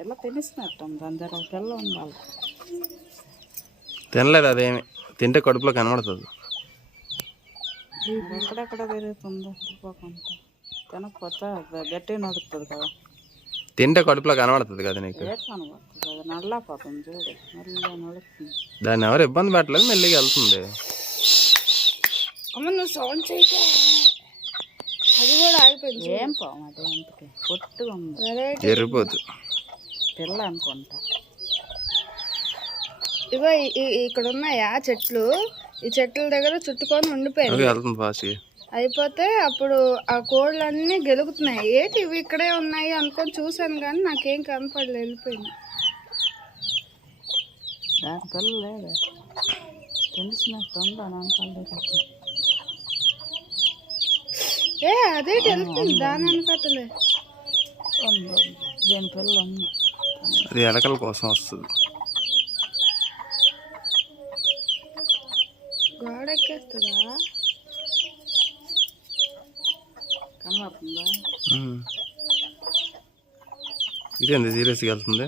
పిల్ల తినేసినట్టు దాని దగ్గర పిల్ల ఉండాలి. తినలేదు అదేమి, తింటే కడుపులో కనబడుతుంది. ఎక్కడెక్కడ తిరుగుతుందో తిరిగిపోకుండా. తినకపోతే గట్టిగా నడుస్తుంది కదా, తింటే కడుపులో కనబడుతుంది కదా నీకు. ఏ కనబడుతుంది కదా, నల్లపోతుంది చూడు, మెల్లగా నడుస్తుంది. దాన్ని ఎవరు ఇబ్బంది పెట్టలేదు, మెల్లిగా వెళ్తుంది. అమ్మ నువ్వు సౌండ్ చేయక, అది కూడా ఆగిపోయింది. ఏం పాము అది అంతకి పొట్టుగా ఉంది, ఎర్రిపోతు పిల్ల అనుకుంటా. ఇగో ఇక్కడ ఉన్నాయా చెట్లు, ఈ చెట్ల దగ్గర చుట్టుకొని ఉండిపోయింది. వెళ్తుంది ఫాస్ట్గా. అయిపోతే అప్పుడు ఆ కోళ్ళన్నీ గెలుగుతున్నాయి. ఏంటి ఇవి ఇక్కడే ఉన్నాయి అనుకొని చూసాను కానీ నాకేం కనపడలేదు, వెళ్ళిపోయింది. దాని పిల్ల లేదు, తెలిసినట్టు ఉందా వెనకాల. అదే వెళ్తుంది దాని వెనకట్టలే. దేని పిల్ల ఉంది, అది ఎలకల కోసం వస్తుంది. గోడ ఎక్కేస్తుందా, కనబడుతుందా? ఇదేంది సీరియస్గా వెళ్తుంది.